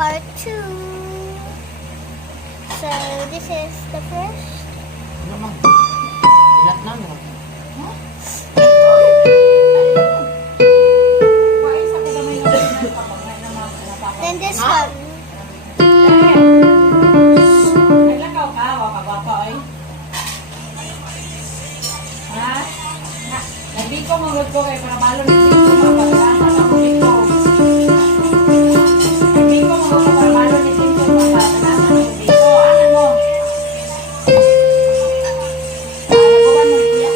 part 2. So, this is the first. Ano man? Ilat na mo. Then this one. Naglakaw ka, wakagwapa ay. Ha? Nagbiko mo ko kay para malo ni Tito mapagkasa sa biko. Nagbiko mo ko para malo ni Tito mapagkasa sa biko. Ano mo? Nagawa mo siya?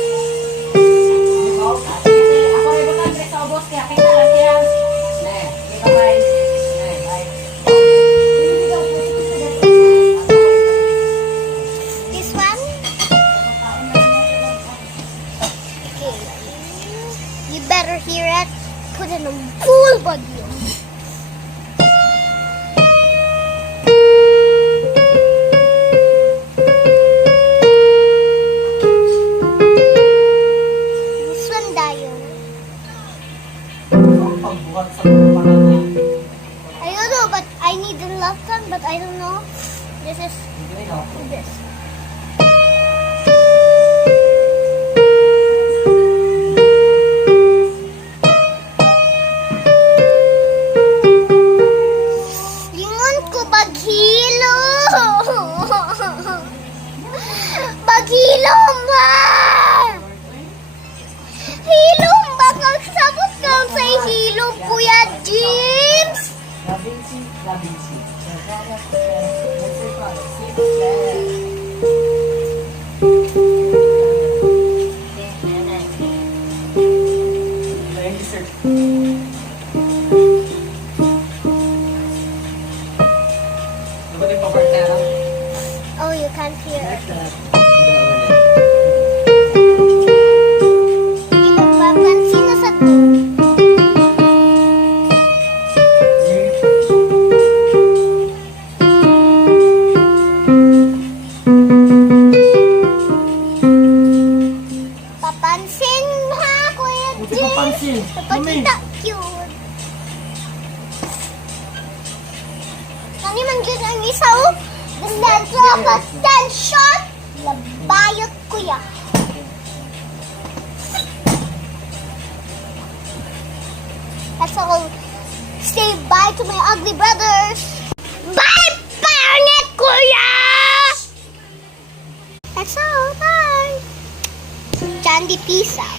Ako rin ba kang sa obos kaya kita lang siya. Bye-bye. This one. Okay. You better hear it. Put in a full volume. This one, Dayo. Pagbuhat sa pangalan. I don't know, but I need the left one, but I don't know. This is this. Lingon ko baghilo. Baghilo ba? Hilom ba kang sabot kang sa hilom, Kuya James? Labinsi. Oh, you can't hear. Papansin na sa to. Papansin ha, Kuya Buti James. papansin. Papakita cute. Kani man dyan ang isa oh. The center of attention. Labayot kuya. That's all. Say bye to my ugly brothers. Bye, pangit kuya! That's all. Bye. Candy, peace out.